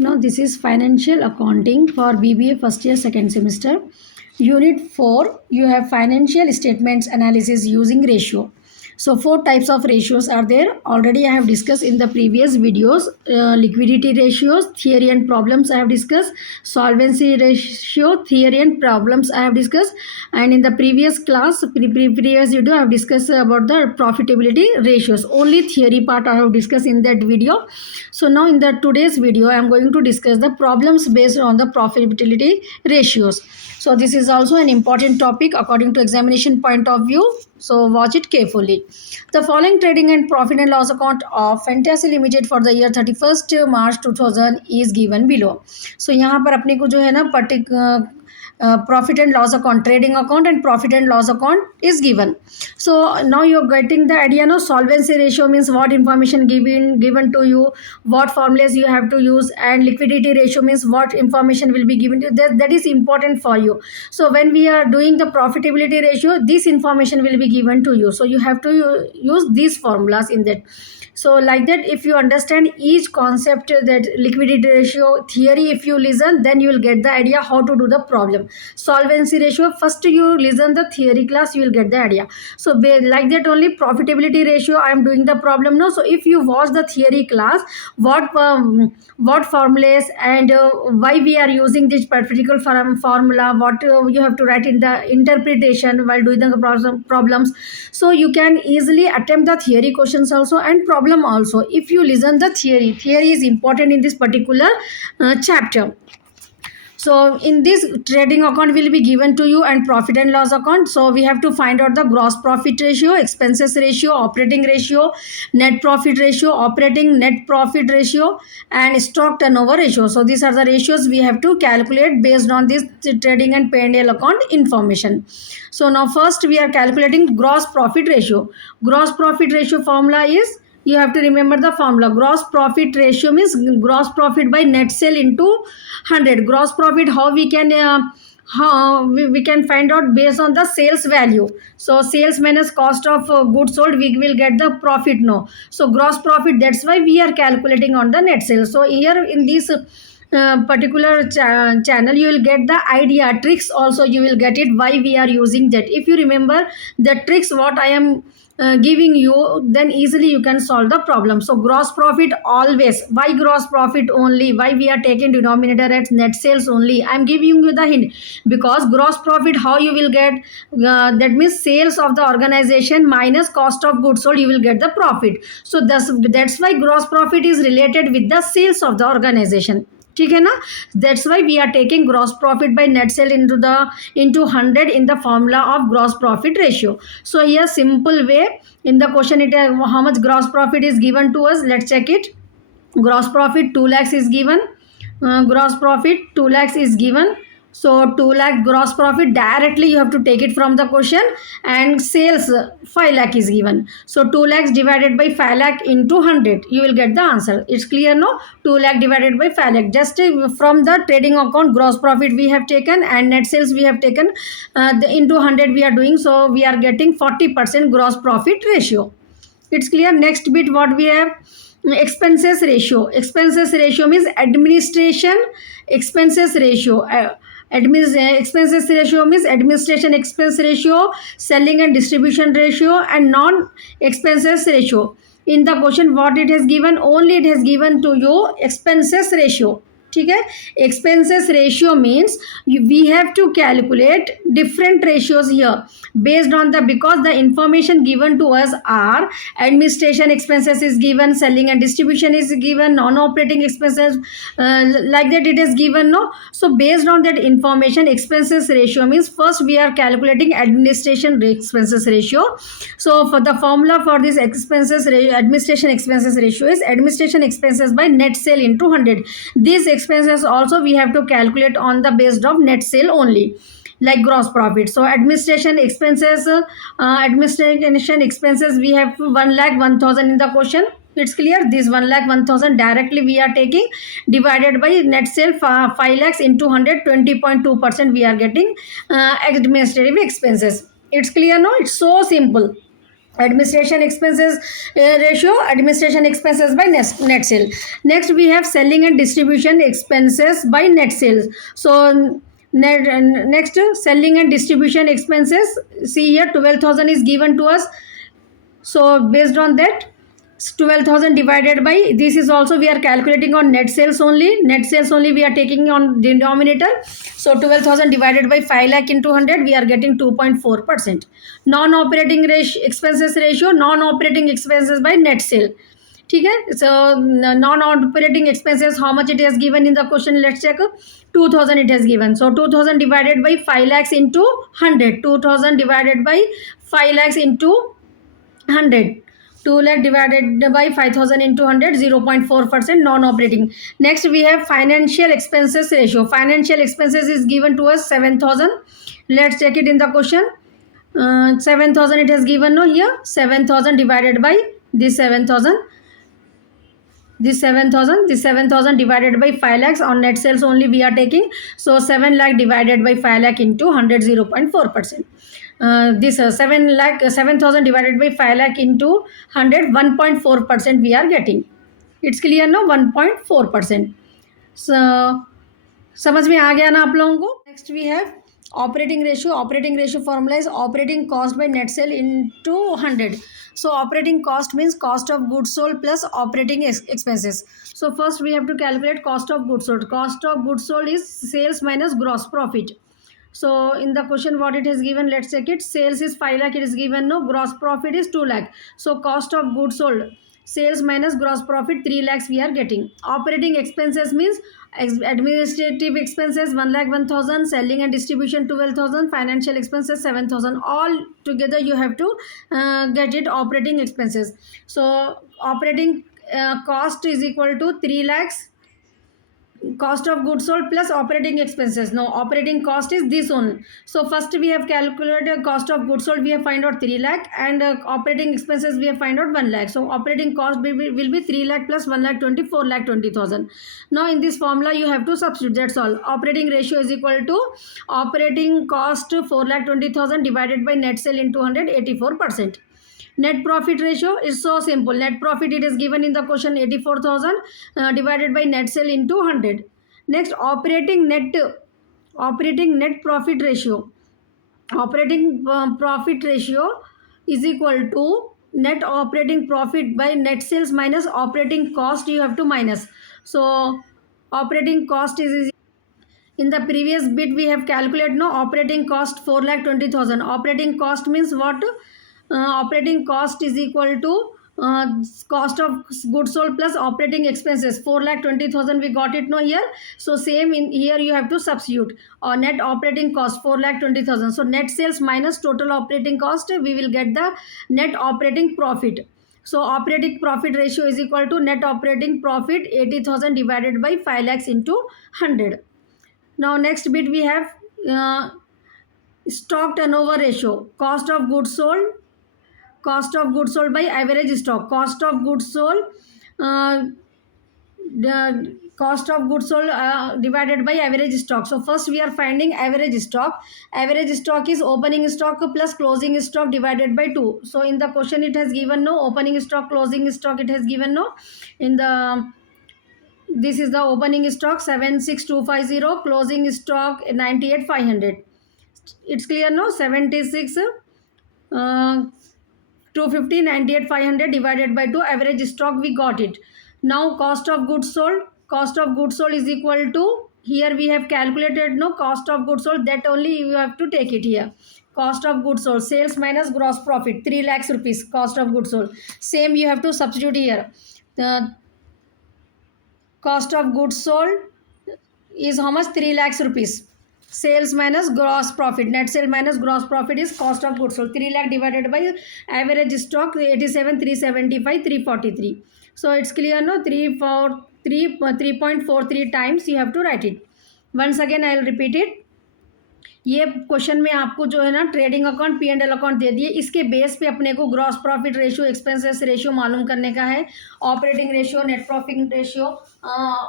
Now this is financial accounting for BBA first year second semester. Unit 4, you have financial statements analysis using ratio. So 4 types of ratios are there. Already I have discussed in the previous videos. Liquidity ratios, theory and problems I have discussed. Solvency ratio, theory and problems I have discussed. And in the previous class, previous video I have discussed about the profitability ratios. Only theory part I have discussed in that video. So now in the today's video I am going to discuss the problems based on the profitability ratios. So this is also an important topic according to examination point of view. So watch it carefully. The following trading and profit and loss account of Fantasy Limited for the year 31st March 2000 is given below. So यहाँ पर अपने को जो है ना profit and loss account, trading account and profit and loss account is given. So now you're getting the idea. No, solvency ratio means what information given to you, what formulas you have to use, and liquidity ratio means what information will be given to you. That is important for you. So when we are doing the profitability ratio, this information will be given to you. So you have to use these formulas in that. So like that, if you understand each concept, that liquidity ratio theory, if you listen, then you will get the idea how to do the problem. Solvency ratio, first you listen the theory class, you will get the idea. So like that only profitability ratio I am doing the problem. No, so if you watch the theory class, what formulas and why we are using this particular formula, what you have to write in the interpretation while doing the problems. So you can easily attempt the theory questions also and problem also. If you listen the theory is important in this particular chapter. So in this, trading account will be given to you and profit and loss account. So we have to find out the gross profit ratio, expenses ratio, operating ratio, net profit ratio, operating net profit ratio, and stock turnover ratio. So these are the ratios we have to calculate based on this trading and P&L account information. So now first we are calculating gross profit ratio. Gross profit ratio formula is, you have to remember the formula. Gross profit ratio means gross profit by net sale into 100. Gross profit, how we can we can find out based on the sales value. So sales minus cost of goods sold, we will get the profit. No, so gross profit, that's why we are calculating on the net sales. So here in this particular channel, you will get the idea, tricks also you will get it, why we are using that. If you remember the tricks what I am giving you, then easily you can solve the problem. So gross profit always, why gross profit only, why we are taking denominator at net sales only, I am giving you the hint. Because gross profit, how you will get, that means sales of the organization minus cost of goods sold, you will get the profit. So that's why gross profit is related with the sales of the organization. ठीक है ना, that's why we are taking gross profit by net sale into 100 in the formula of gross profit ratio. So here simple way, in the question it how much gross profit is given to us, let's check it. Gross profit 2 lakhs is given. Gross profit 2 lakhs is given. So 2 lakh gross profit, directly you have to take it from the question. And sales 5 lakh is given. So 2 lakhs divided by 5 lakh into 100, you will get the answer. It's clear, no? 2 lakh divided by 5 lakh. Just from the trading account, gross profit we have taken and net sales we have taken, into 100 we are doing. So we are getting 40% gross profit ratio. It's clear. Next bit what we have, expenses ratio. Expenses ratio means administration expenses ratio. Expenses ratio means administration expense ratio, selling and distribution ratio, and non expenses ratio. In the question what it has given, only it has given to you expenses ratio. ठीक है, expenses ratio means we have to calculate different ratios here based on the, because the information given to us are administration expenses is given, selling and distribution is given, non-operating expenses, like that it is given, no? So based on that information, expenses ratio means first we are calculating administration expenses ratio. So for the formula for this administration expenses ratio is administration expenses by net sale into 100. These expenses also we have to calculate on the based of net sale only, like gross profit. So administration expenses we have 1,01,000 in the question. It's clear, this 1,01,000 directly we are taking, divided by net sale 5 lakhs into 100, 20.2% we are getting administrative expenses. It's clear, no? It's so simple. Administration expenses ratio, administration expenses by net sale. Next we have selling and distribution expenses by net sales. So next, selling and distribution expenses, see here 12,000 is given to us. So based on that, 12,000 divided by, this is also we are calculating on net sales only. Net sales only we are taking on denominator. So 12,000 divided by 5 lakh into 100, we are getting 2.4%. Non-operating expenses ratio, non-operating expenses by net sale. ठीक है. So non operating expenses, how much it has given in the question, let's check. 2,000 it has given. So 2,000 divided by 5 lakhs into 100. 2,000 divided by 5 lakhs into 100. 2 lakh divided by 5,000 into 100, 0.4% non-operating. Next we have financial expenses ratio. Financial expenses is given to us 7,000. Let's check it in the question. 7,000 it has given, no, here 7,000 divided by this 7,000. This 7,000 divided by 5 lakhs, on net sales only we are taking. So 7 lakh divided by 5 lakh into 100, 0.4%. This 7,000 divided by 5 lakh into 100, 1.4% we are getting. It's clear, no? 1.4%. So समझ में आ गया ना आप लोगों को. Next we have operating ratio. Operating ratio formula is operating cost by net sale into 100. So operating cost means cost of goods sold plus operating expenses. So first we have to calculate cost of goods sold. Cost of goods sold is sales minus gross profit. So in the question what it is given, let's check it. Sales is 5 lakh, it is given, no. Gross profit is 2 lakh. So cost of goods sold, sales minus gross profit, 3 lakhs we are getting. Operating expenses means administrative expenses 1 lakh 1,000, selling and distribution 12,000, financial expenses 7,000. All together you have to get it operating expenses. So operating cost is equal to 3 lakhs. Cost of goods sold plus operating expenses. No, operating cost is this one. So first we have calculated cost of goods sold, we have find out 3 lakh, and operating expenses we have find out 1 lakh. So operating cost will be 3 lakh plus 1 lakh 20, 4 lakh 20,000. Now in this formula you have to substitute, that's all. Operating ratio is equal to operating cost 4 lakh 20,000 divided by net sale into 100, 84%. Net profit ratio is so simple. Net profit it is given in the question 84,000 divided by net sale into 100. Next, operating net profit ratio. Operating profit ratio is equal to net operating profit by net sales minus operating cost you have to minus. So operating cost is in the previous bit we have calculated, no, operating cost 4 lakh 20,000. Operating cost means what? Operating cost is equal to cost of goods sold plus operating expenses. 4 lakh 20,000 we got it, no, here. So same in here you have to substitute net operating cost 4 lakh 20,000. So net sales minus total operating cost, we will get the net operating profit. So operating profit ratio is equal to net operating profit 80,000 divided by 5 lakhs into 100. Now next bit we have stock turnover ratio. Cost of goods sold by average stock. Cost of goods sold the cost of goods sold divided by average stock. So first we are finding average stock. Average stock is opening stock plus closing stock divided by 2. So in the question it has given, no, opening stock, closing stock it has given, no. In the this is the opening stock 76,250, closing stock 98,500. It's clear, no? 76 250, 98,500 divided by 2, average stock we got it. Now cost of goods sold. Cost of goods sold is equal to, here we have calculated, no, cost of goods sold, that only you have to take it here. Cost of goods sold, sales minus gross profit, 3 lakhs rupees cost of goods sold. Same you have to substitute here. The cost of goods sold is how much? 3 lakhs rupees. Sales minus gross profit, net sale minus gross profit is cost of goods sold. 3 lakh divided by average stock 87, 375, 343. So it's clear, no? 3.43 times you have to write it. Once again I will repeat it. ये question में आपको जो है ना trading account, P and L account दे दिए, इसके base पे अपने को gross profit ratio, expenses ratio मालूम करने का है, operating ratio, net profit ratio,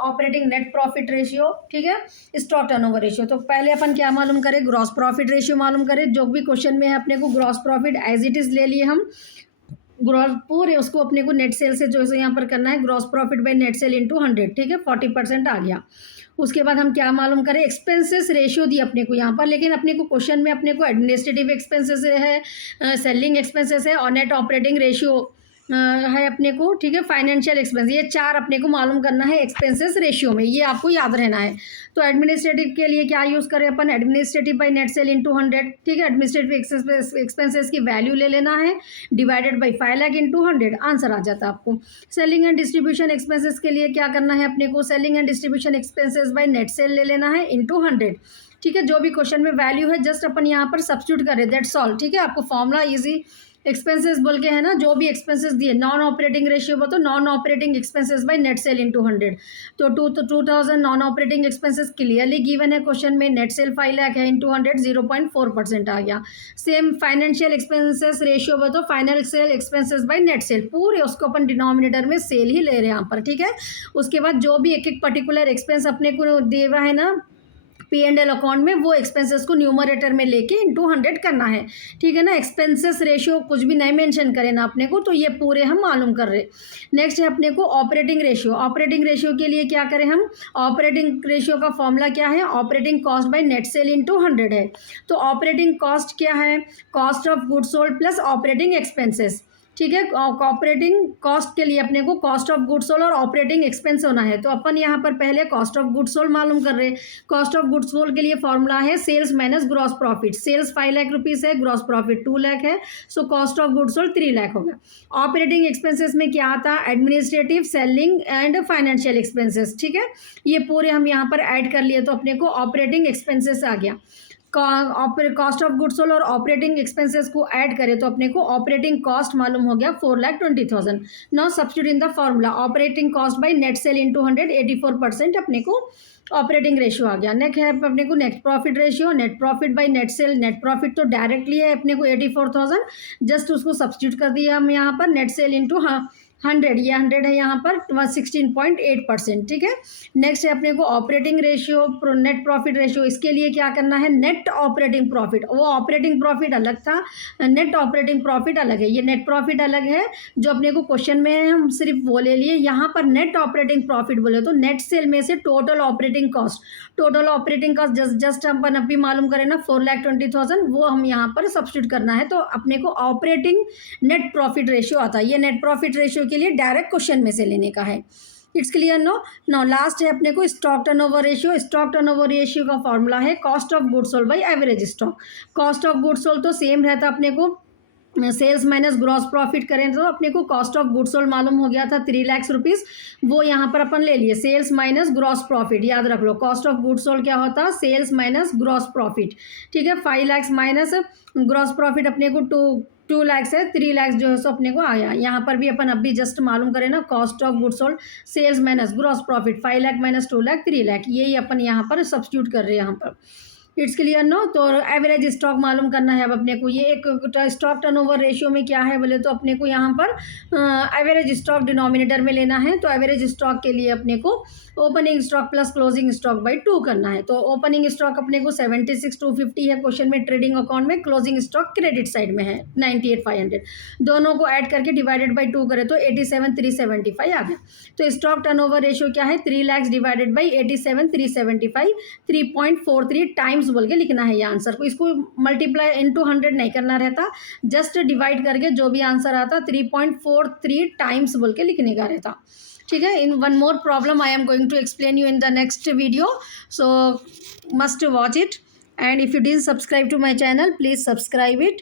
operating net profit ratio, ठीक है, स्टॉक टर्नओवर रेशियो. तो पहले अपन क्या मालूम करें? ग्रॉस प्रॉफिट रेशियो मालूम करें. जो भी क्वेश्चन में है अपने को gross profit as it is ले लिए हम. ग्रॉस पूरे उसको अपने को नेट सेल से जो है यहाँ पर करना है, gross profit by net sale into 100, ठीक है, 40% आ गया। उसके बाद हम क्या मालूम करें, एक्सपेंसेस रेशियो दी अपने को यहाँ पर, लेकिन अपने को क्वेश्चन में अपने को एडमिनिस्ट्रेटिव एक्सपेंसेस है, सेलिंग एक्सपेंसेस है और नेट ऑपरेटिंग रेशियो है अपने को, ठीक है, फाइनेंशियल एक्सपेंस, ये 4 अपने को मालूम करना है एक्सपेंसेस रेशियो में, ये आपको याद रहना है। तो एडमिनिस्ट्रेटिव के लिए क्या यूज़ करें अपन, administrative by net sale into 100, ठीक है, एडमिनिस्ट्रेटिव एक्सपेंसेस की वैल्यू ले लेना है, divided by 5 lakh into 100, answer आ जाता है आपको। सेलिंग एंड डिस्ट्रीब्यूशन एक्सपेंसेस के लिए क्या करना है अपने को, selling and distribution expenses bye net cell ले लेना है इंटू 100, ठीक है, जो भी क्वेश्चन में वैल्यू है जस्ट अपन यहाँ पर सब्स्टिट्यूट करें, दैट्स ऑल, ठीक है। आपको फॉर्मूला ईजी एक्सपेंसेस बोल के है ना, जो भी एक्सपेंसेस दिए, नॉन ऑपरेटिंग रेशियो बोलो तो non operating expenses bye net sale into 100, तो 2000 non operating expenses clearly given है क्वेश्चन में, नेट सेल 5 लाख है इंटू 100, 0.4% आ गया। सेम फाइनेंशियल एक्सपेंसेस रेशियो बोलो तो financial expenses bye net cell, पूरे उसको अपन डिनोमिनेटर में सेल ही ले रहे हैं यहाँ पर, ठीक है। उसके बाद जो भी एक एक पर्टिकुलर एक्सपेंस अपने को दिया हुआ है ना P&L अकाउंट में, वो एक्सपेंसेस को न्यूमरेटर में लेके इंटू 100 करना है, ठीक है ना। एक्सपेंसेस रेशियो कुछ भी नहीं मेंशन करें ना अपने को, तो ये पूरे हम मालूम कर रहे। नेक्स्ट है अपने को ऑपरेटिंग रेशियो। ऑपरेटिंग रेशियो के लिए क्या करें हम, ऑपरेटिंग रेशियो का फॉर्मूला क्या है, operating cost by net sale into 100 है। तो ऑपरेटिंग कॉस्ट क्या है, cost of goods sold plus operating expenses, ठीक है। ऑपरेटिंग कॉस्ट के लिए अपने को कॉस्ट ऑफ गुड्स सोल्ड और ऑपरेटिंग एक्सपेंस होना है, तो अपन यहाँ पर पहले कॉस्ट ऑफ गुड्स सोल्ड मालूम कर रहे हैं। कॉस्ट ऑफ गुड्स सोल्ड के लिए फॉर्मूला है sales minus gross profit. Sales 5 lakh rupees है, ग्रॉस प्रॉफिट 2 लाख है, so cost of goods sold 3 lakh होगा। ऑपरेटिंग एक्सपेंसेस में क्या आता है, administrative, selling and financial expenses, ठीक है, ये पूरे हम यहाँ पर ऐड कर लिए, तो अपने को ऑपरेटिंग एक्सपेंसेस आ गया। कॉस्ट ऑफ गुड्स सोल्ड और ऑपरेटिंग एक्सपेंसेस को ऐड करें तो अपने को ऑपरेटिंग कॉस्ट मालूम हो गया 4,20,000। Now substitute in the formula, operating cost by net sale into 100, 84% अपने को ऑपरेटिंग रेशियो आ गया। नेक्स्ट है अपने को net profit ratio, net profit by net cell, net profit तो डायरेक्टली है अपने को 84,000, जस्ट उसको सब्स्टिट्यूट कर दिया हम यहाँ पर, नेट सेल इंटू 100, ये 100 है यहाँ पर 16.8%, ठीक है। नेक्स्ट है अपने को operating ratio, net profit ratio, इसके लिए क्या करना है, नेट ऑपरेटिंग प्रॉफिट, वो ऑपरेटिंग प्रॉफिट अलग था, नेट ऑपरेटिंग प्रॉफिट अलग है, ये नेट प्रॉफिट अलग है जो अपने को क्वेश्चन में हम सिर्फ वो ले लिए। यहाँ पर नेट ऑपरेटिंग प्रॉफिट बोले तो नेट सेल में से total operating cost, total operating cost just अपन अभी मालूम करें ना 4,20,000, वो हम यहाँ पर सब्स्टिट्यूट करना है, तो अपने को ऑपरेटिंग नेट प्रॉफिट रेशियो आता है। ये नेट प्रॉफिट रेशियो के लिए डायरेक्ट क्वेश्चन में से लेने का है। It's clear no. Now last है अपने को stock turnover ratio. Stock turnover ratio का फॉर्मूला है cost of goods sold by average stock. Cost of goods sold तो सेम रहता अपने को, सेल्स माइनस ग्रॉस प्रॉफिट करें तो अपने को कॉस्ट ऑफ गुड्स सोल्ड मालूम हो गया था 3 लाख रुपीज़, वो यहाँ पर अपन ले लिए, सेल्स माइनस ग्रॉस प्रॉफिट, याद रख low cost of goods sold क्या होता है, सेल्स माइनस ग्रॉस प्रॉफिट, ठीक है। 5 लाख माइनस ग्रॉस प्रॉफिट अपने को 2 लाख है, 3 लाख जो है सो अपने को आया। यहाँ पर भी अपन अभी जस्ट मालूम करें ना, cost of goods sold sales minus gross profit 5 lakh minus 2 lakh 3 lakh, यही अपन यहाँ पर सब्स्टिट्यूट कर रहे हैं यहाँ पर। It's clear no. तो एवरेज स्टॉक मालूम करना है अब अपने को। ये एक स्टॉक टर्नओवर रेशियो में क्या है बोले तो अपने को यहाँ पर एवरेज स्टॉक डिनोमिनेटर में लेना है, तो एवरेज स्टॉक के लिए अपने को opening stock plus closing stock by 2 करना है। तो ओपनिंग स्टॉक अपने को 76,250 है क्वेश्चन में ट्रेडिंग अकाउंट में, क्लोजिंग स्टॉक क्रेडिट साइड में है 98,500, दोनों को ऐड करके डिवाइडेड बाई 2 करें तो 87,375 आ गया। तो स्टॉक टर्नओवर रेशियो क्या है, 3 लाख डिवाइडेड बाई 87,375, 3.43 टाइम्स बोल के लिखना है ये आंसर को। इसको मल्टीप्लाई इंटू 100 नहीं करना रहता, जस्ट डिवाइड करके जो भी आंसर आता 3.43 टाइम्स बोल के लिखने का रहता, ठीक है। In one more problem I am going to explain you in the next video, so must watch it, and if you didn't subscribe to my channel, please subscribe it